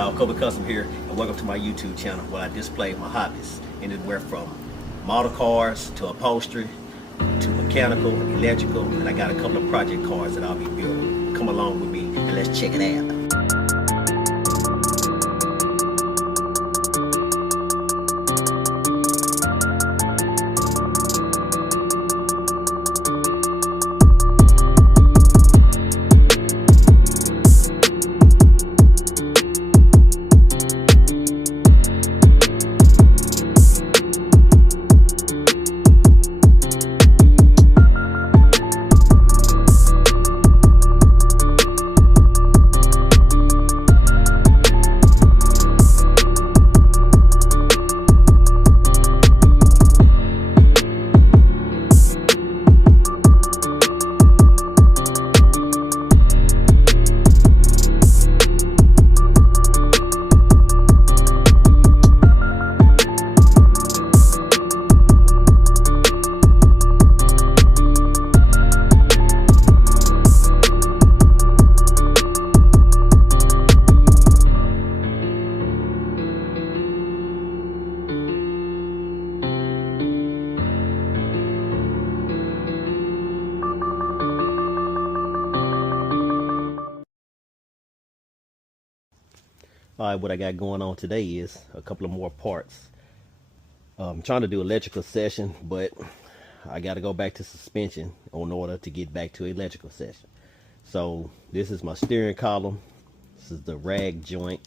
y'all, Kobe Custom here, and welcome to my YouTube channel where I display my hobbies anywhere from model cars to upholstery to mechanical, electrical, and I got a couple of project cars that I'll be building. Come along with me and let's check it out. Alright, what I got going on today is a couple of more parts. I'm trying to do electrical session, but I got to go back to suspension in order to get back to electrical session. So this is my steering column, this is the rag joint,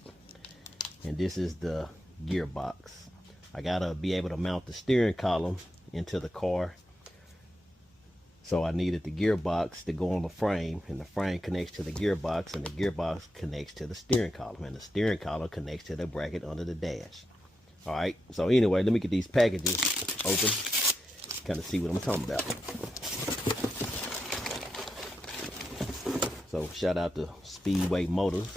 and this is the gearbox. I gotta be able to mount the steering column into the car, so I needed the gearbox to go on the frame, and the frame connects to the gearbox, and the gearbox connects to the steering column, and the steering column connects to the bracket under the dash. All right, so anyway, let me get these packages open, kind of see what I'm talking about. So shout out to Speedway Motors.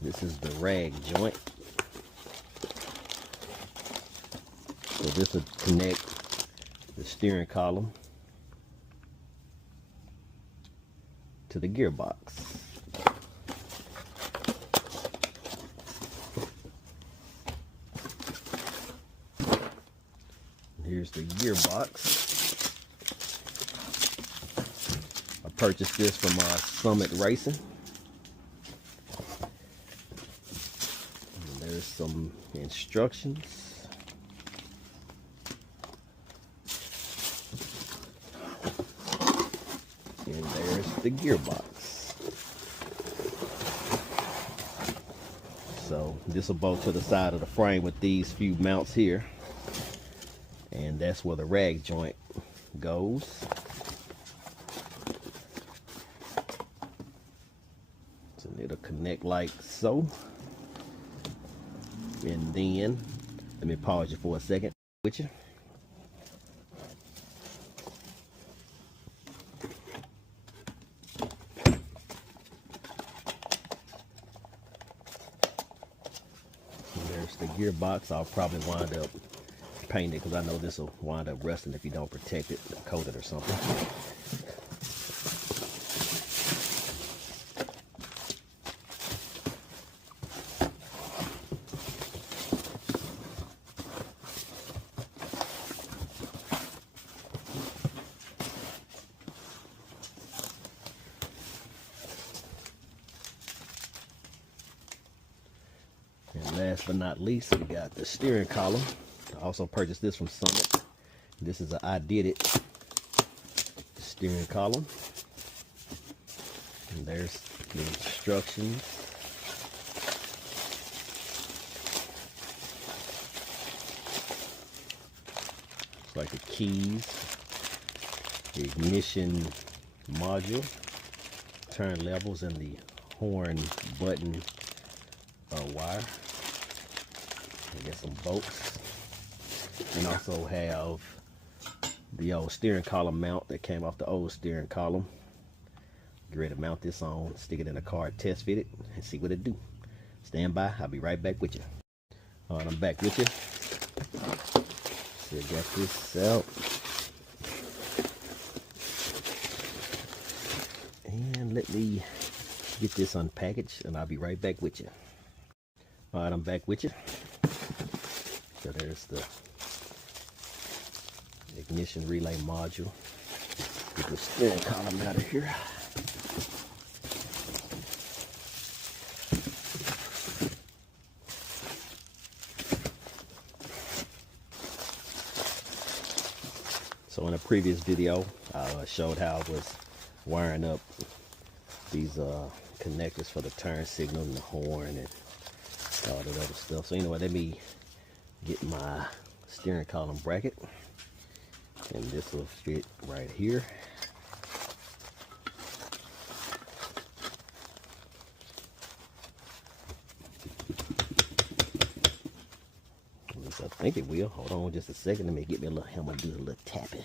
This is the rag joint. So this will connect the steering column to the gearbox. Here's the gearbox. I purchased this from Summit Racing. And there's some instructions. And there's the gearbox. So this will bolt to the side of the frame with these few mounts here, and that's where the rag joint goes. So it'll connect like so, and then let me pause you for a second with you. There's the gearbox. I'll probably wind up painting it because I know this will wind up rusting if you don't protect it, coat it or something. And last but not least, we got the steering column. I also purchased this from Summit. This is I Did It steering column. And there's the instructions. It's like the keys, the ignition module, turn levels, and the horn button wire. I got some bolts. And also have the old steering column mount that came off the old steering column. Get ready to mount this on, stick it in the car, test fit it, and see what it do. Stand by, I'll be right back with you. All right, I'm back with you. So I got this out. And let me get this unpackaged and I'll be right back with you. All right, I'm back with you. So there's the ignition relay module. Get the steering column out of here. So in a previous video, I showed how I was wiring up these connectors for the turn signal and the horn and all that other stuff. So anyway, let me get my steering column bracket, and this will fit right here. At least I think it will. Hold on just a second. Let me get me a little hammer, do a little tapping.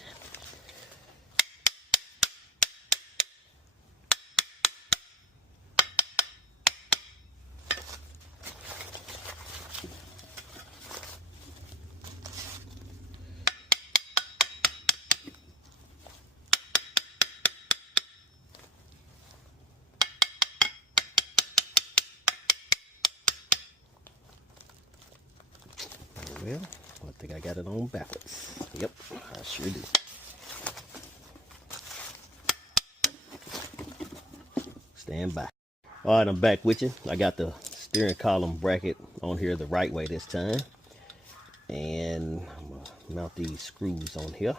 Well, I think I got it on backwards. Yep, I sure do. Stand by. All right, I'm back with you. I got the steering column bracket on here the right way this time. And I'm going to mount these screws on here.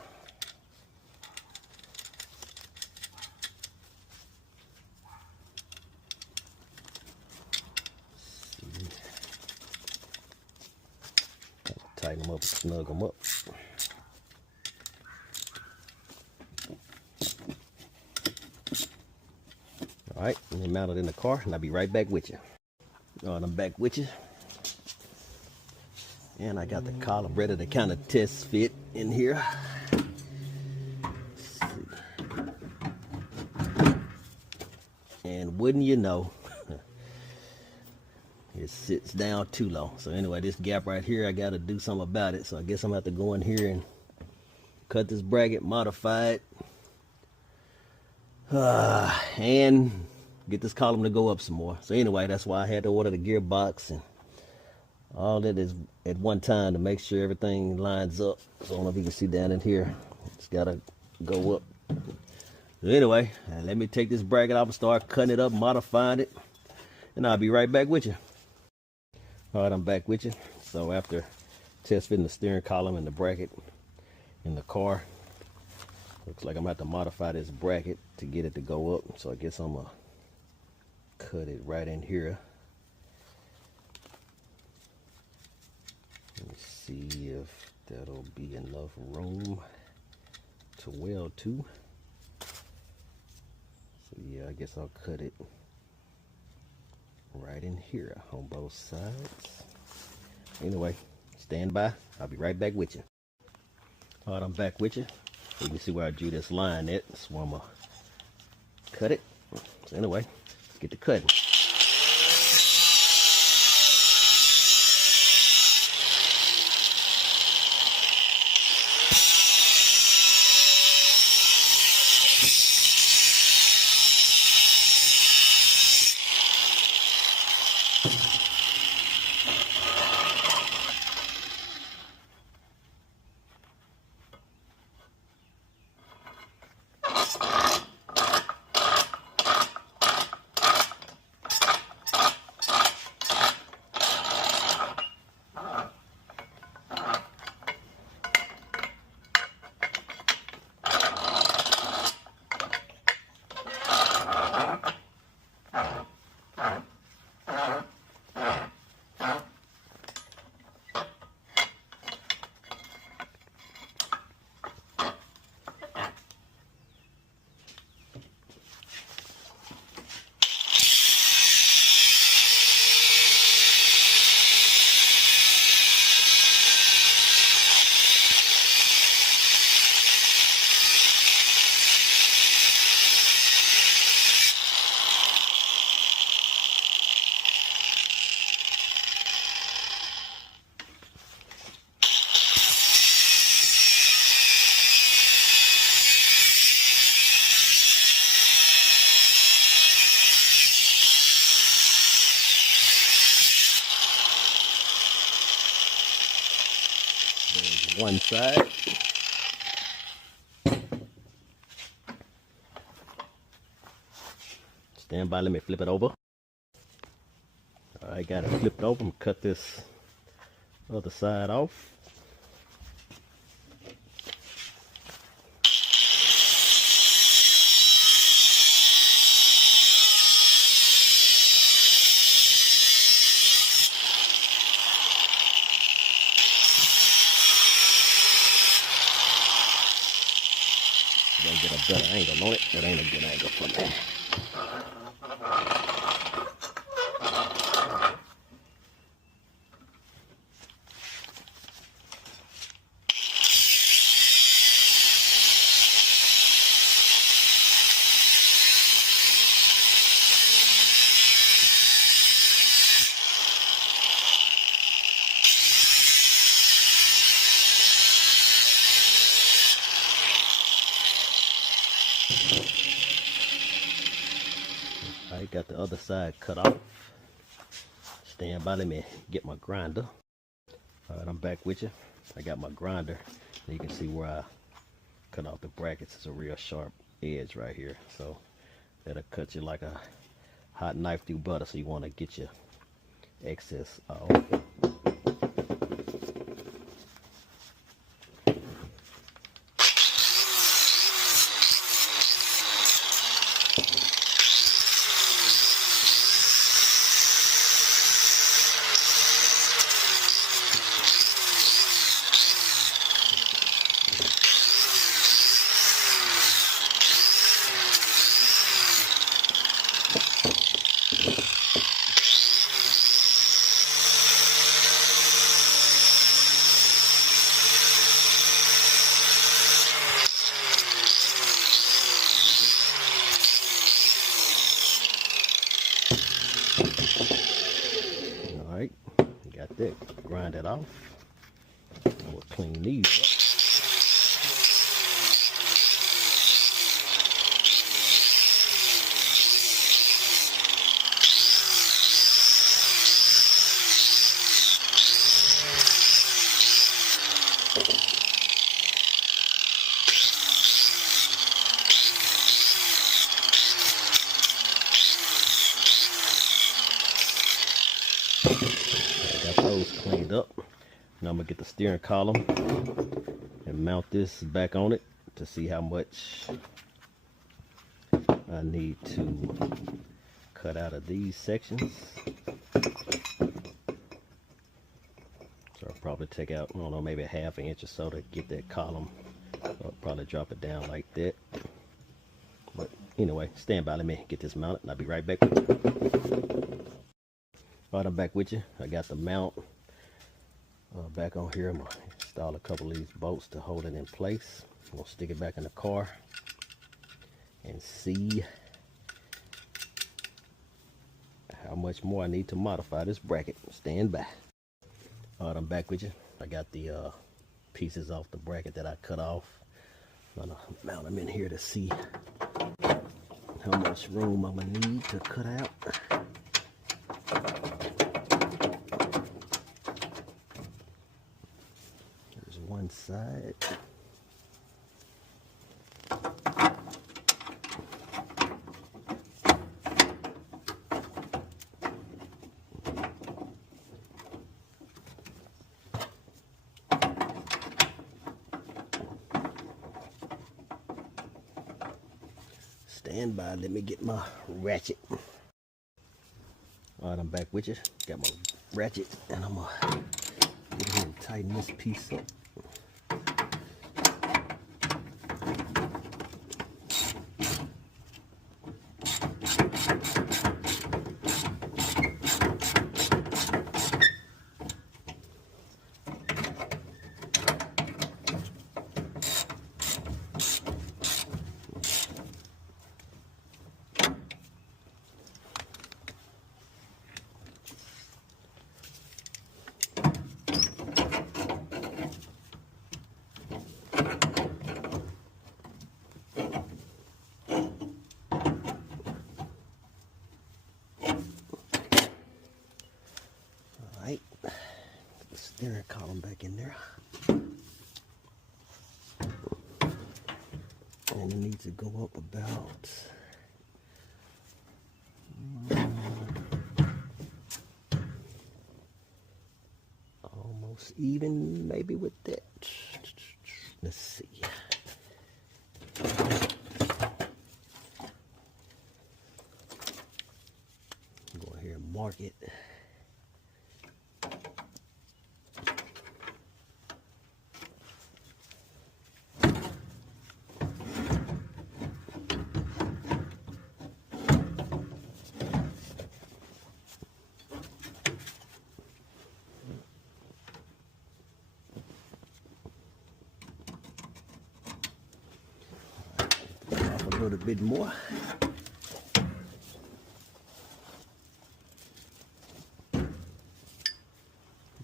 Tighten them up and snug them up. All right, let me mount it in the car and I'll be right back with you. All right, I'm back with you. And I got the column ready to kind of test fit in here. And wouldn't you know, it sits down too low. So anyway, this gap right here, I got to do something about it. So I guess I'm going to have to go in here and cut this bracket, modify it, and get this column to go up some more. So anyway, that's why I had to order the gearbox and all that is at one time to make sure everything lines up. So I don't know if you can see down in here. It's got to go up. So anyway, let me take this bracket off and start cutting it up, modifying it, and I'll be right back with you. All right, I'm back with you. So after test fitting the steering column and the bracket in the car, looks like I'm going to have to modify this bracket to get it to go up. So I guess I'm going to cut it right in here. Let me see if that'll be enough room to weld to. So yeah, I guess I'll cut it right in here on both sides. Anyway, stand by. I'll be right back with you. All right, I'm back with you. You can see where I drew this line at. That's where I'm gonna cut it. So anyway, let's get to cutting. one side. Stand by, let me flip it over. I got it flipped over. I'm cut this other side off. Gonna get a better angle on it. That ain't a good angle for me. I got the other side cut off. Stand by, let me get my grinder. Alright, I'm back with you. I got my grinder. And you can see where I cut off the brackets. It's a real sharp edge right here. So that'll cut you like a hot knife through butter. So you want to get your excess off. Alright, got that. Grind it off. We'll clean these up. I got those cleaned up. Now I'm gonna get the steering column and mount this back on it to see how much I need to cut out of these sections. So I'll probably take out, I don't know, maybe a ½ inch or so to get that column. I'll probably drop it down like that. But anyway, stand by, let me get this mounted and I'll be right back with you. Alright, I'm back with you. I got the mount back on here. I'm going to install a couple of these bolts to hold it in place. I'm going to stick it back in the car and see how much more I need to modify this bracket. Stand by. Alright, I'm back with you. I got the pieces off the bracket that I cut off. I'm going to mount them in here to see how much room I'm going to need to cut out. There's one side. Stand by, let me get my ratchet. Alright, I'm back with you. Got my ratchet and I'm gonna get here and tighten this piece up. Alright, put the steering column back in there. And it needs to go up about almost even, maybe with that. Let's see. Go here and mark it. A little bit more.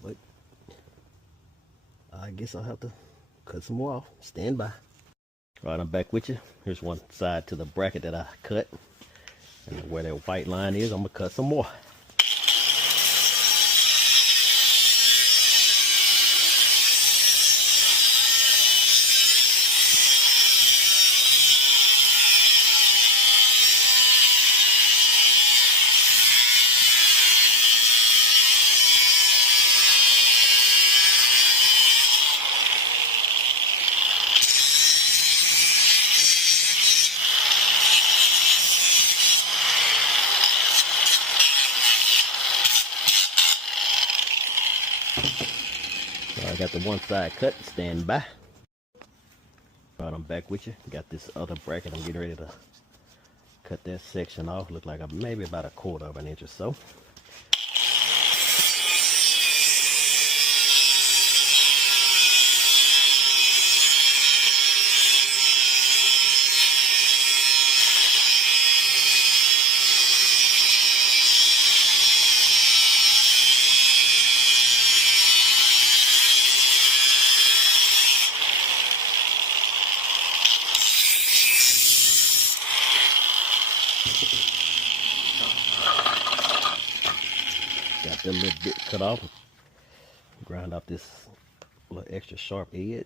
But I guess I'll have to cut some more off. Stand by. All right, I'm back with you. Here's one side to the bracket that I cut. And where that white line is, I'm gonna cut some more. I got the one side cut. Stand by. All right, I'm back with you. Got this other bracket. I'm getting ready to cut that section off. Look like maybe about 1/4 of an inch or so. Got that little bit cut off. Grind off this little extra sharp edge.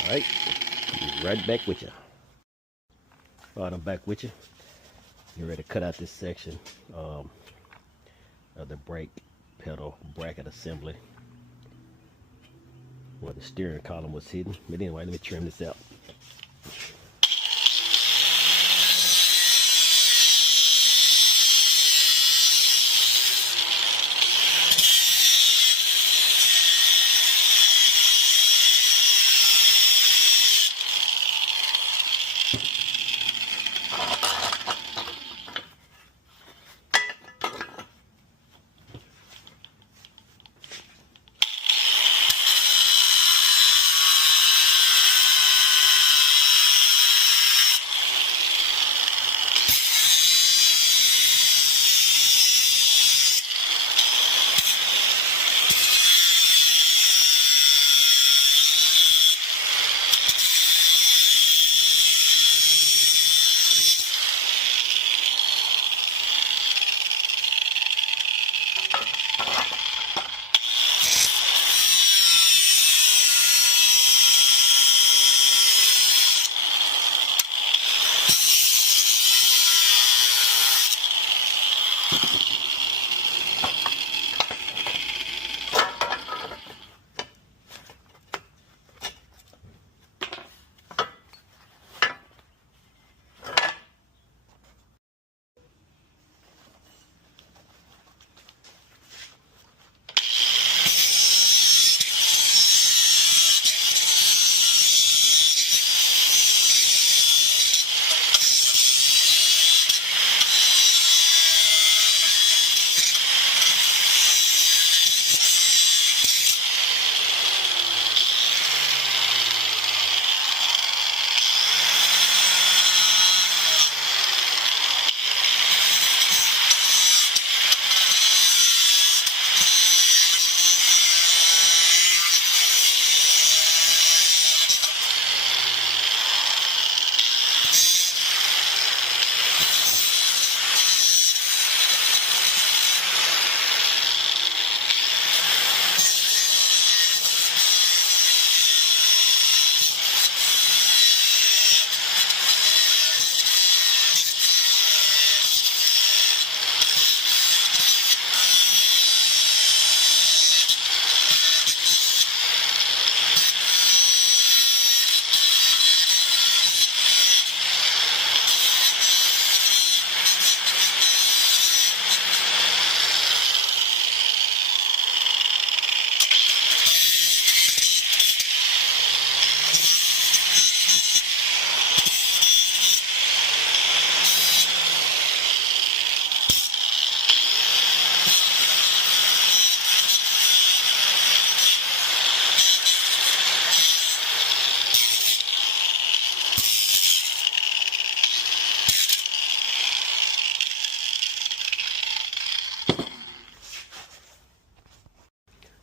All right, be right back with you. All right, I'm back with you. You're ready to cut out this section of the brake pedal bracket assembly where the steering column was hidden. But anyway, let me trim this out.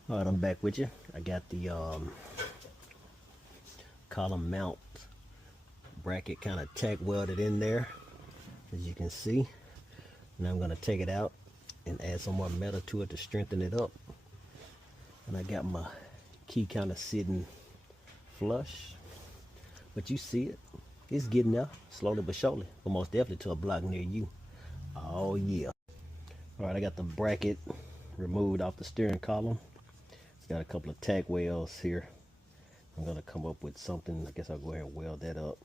All right, I'm back with you. I got the column mount bracket kind of tack welded in there, as you can see. Now I'm going to take it out and add some more metal to it to strengthen it up. And I got my key kind of sitting flush, but you see it, it's getting there slowly but surely, but most definitely to a block near you. Oh yeah. All right, I got the bracket removed off the steering column. It's got a couple of tack welds here. I'm gonna come up with something. I guess I'll go ahead and weld that up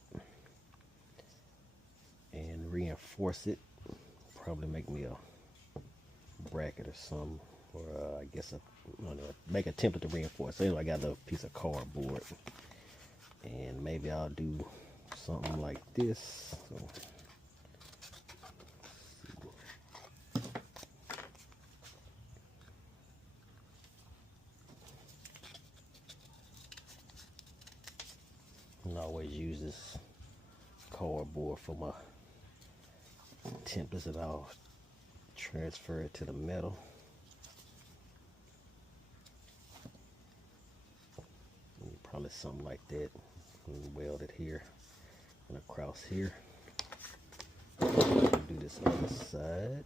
and reinforce it. Probably make me a bracket or something, or I guess I don't know, make a template to reinforce. So anyway, I got a piece of cardboard, and maybe I'll do something like this. So, I always use this cardboard for my templates, and I'll transfer it to the metal. Probably something like that. And weld it here and across here. Do this other side.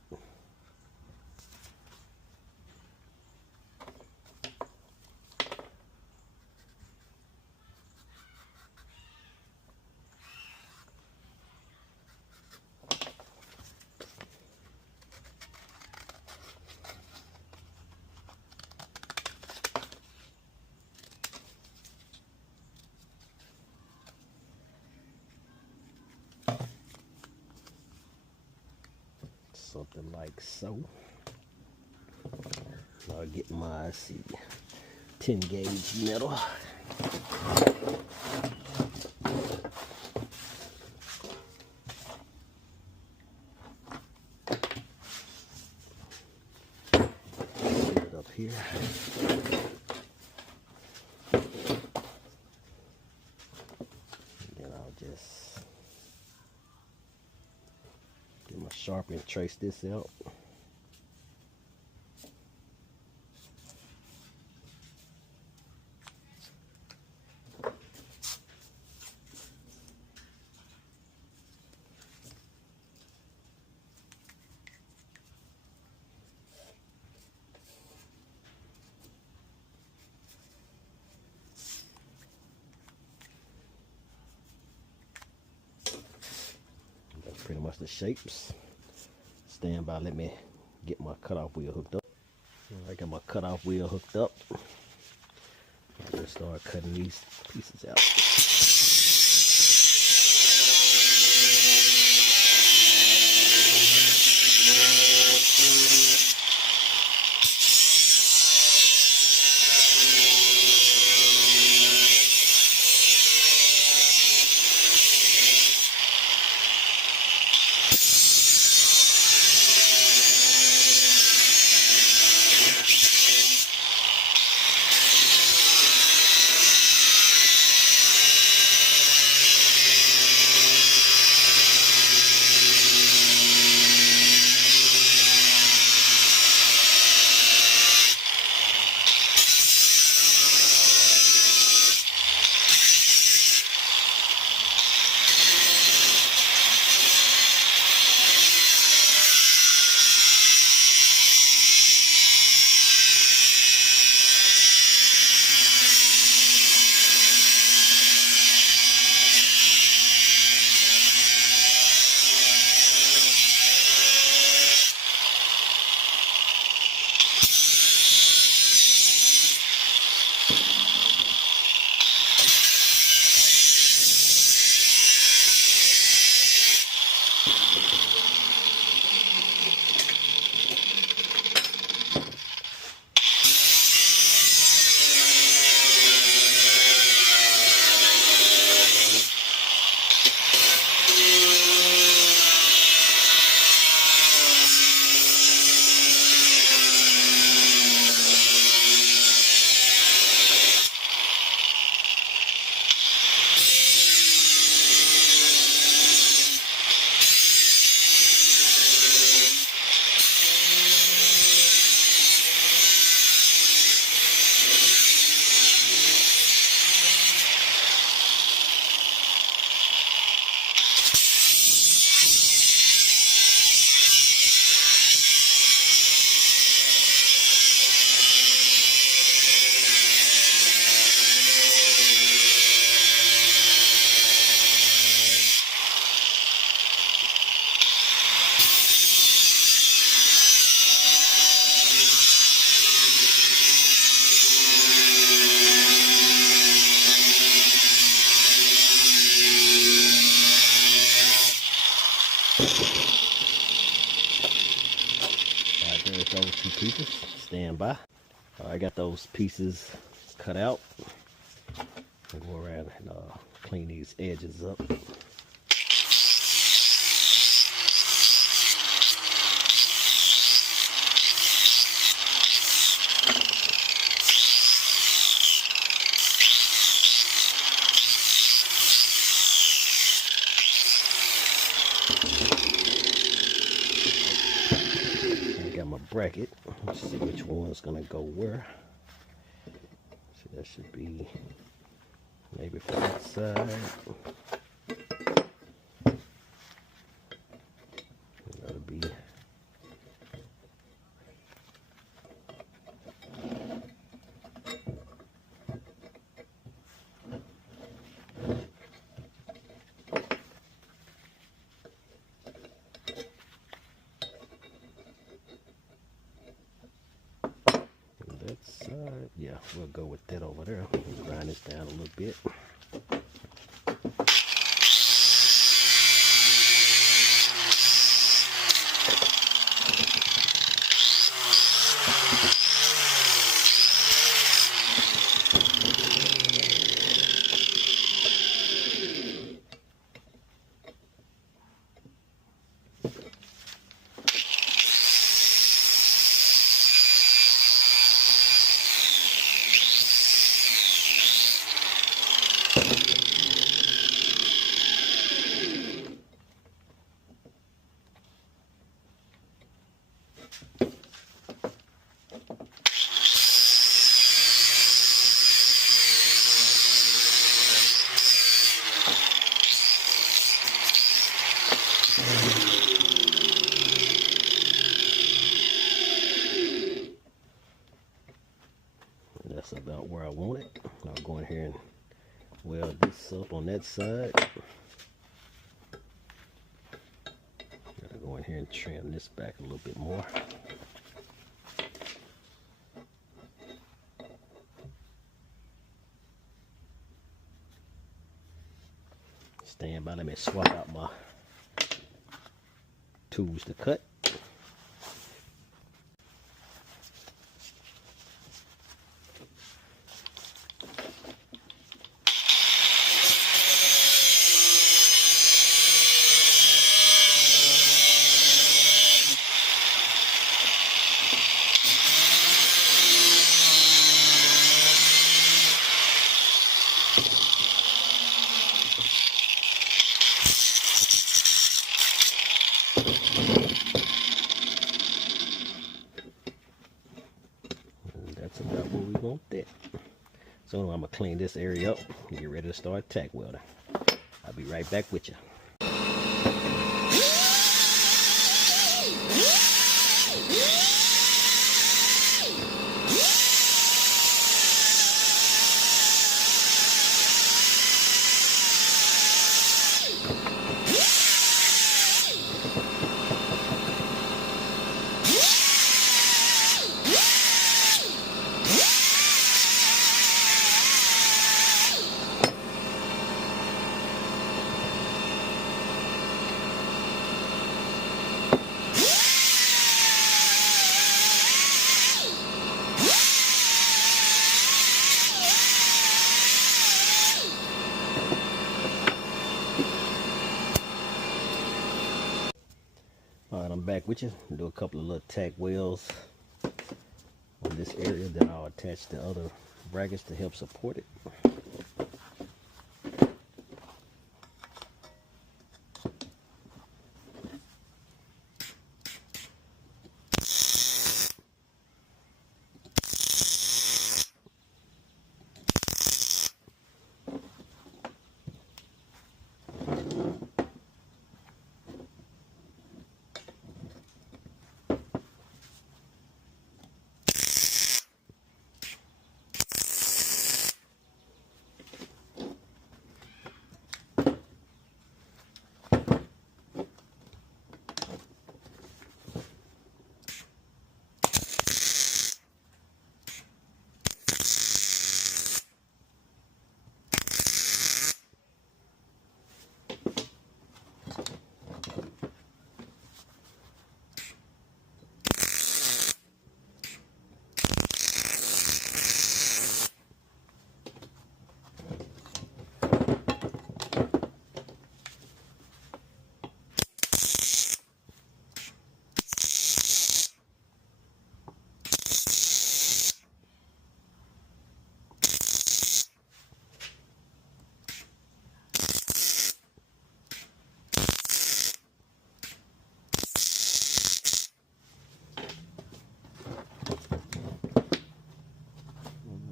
Something like so. I'll get my 10 gauge metal. Put it up here. And then I'll just get my Sharpie and trace this out. That's pretty much the shapes. Stand by, let me get my cutoff wheel hooked up. I got my cutoff wheel hooked up. I'll just start cutting these pieces out. by. I got those pieces cut out. I'll go around and clean these edges up. Bracket. Let's see which one's gonna go where. So that should be maybe for that side. That'll be side. Yeah, we'll go with that over there. We'll grind this down a little bit. That's about where I want it. I'll go in here and weld this up on that side. Gotta go in here and trim this back a little bit more. Stand by, let me swap out my tools to cut. That's about where we want that. So I'm gonna clean this area up and get ready to start tack welding. I'll be right back with you. Alright, I'm back with you. Do a couple of little tack welds on this area, then I'll attach the other brackets to help support it.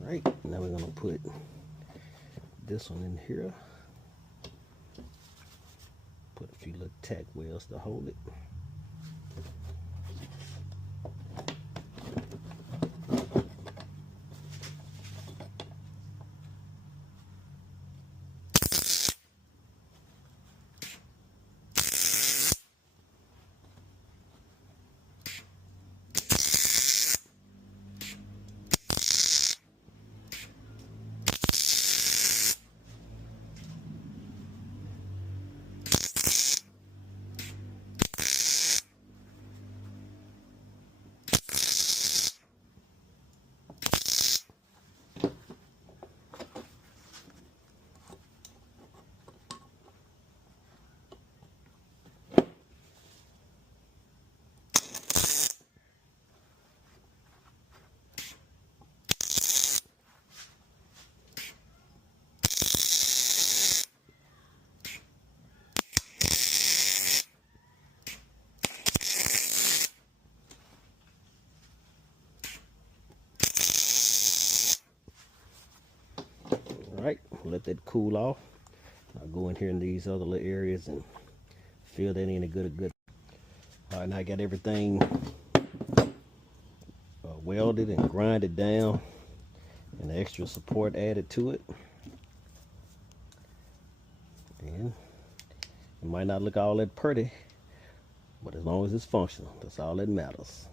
Right, now we're gonna put this one in here. Put a few little tack wells to hold it. Alright, let that cool off. I'll go in here in these other little areas and fill that in a good. Alright, now I got everything welded and grinded down and the extra support added to it. And it might not look all that pretty, but as long as it's functional, that's all that matters.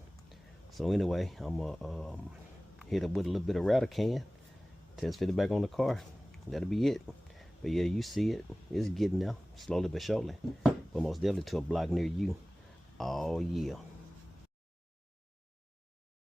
So anyway, I'm gonna hit it with a little bit of router can, test fit it back on the car. That'll be it. But yeah, you see it, it's getting there slowly but surely, but most definitely to a block near you. Oh yeah.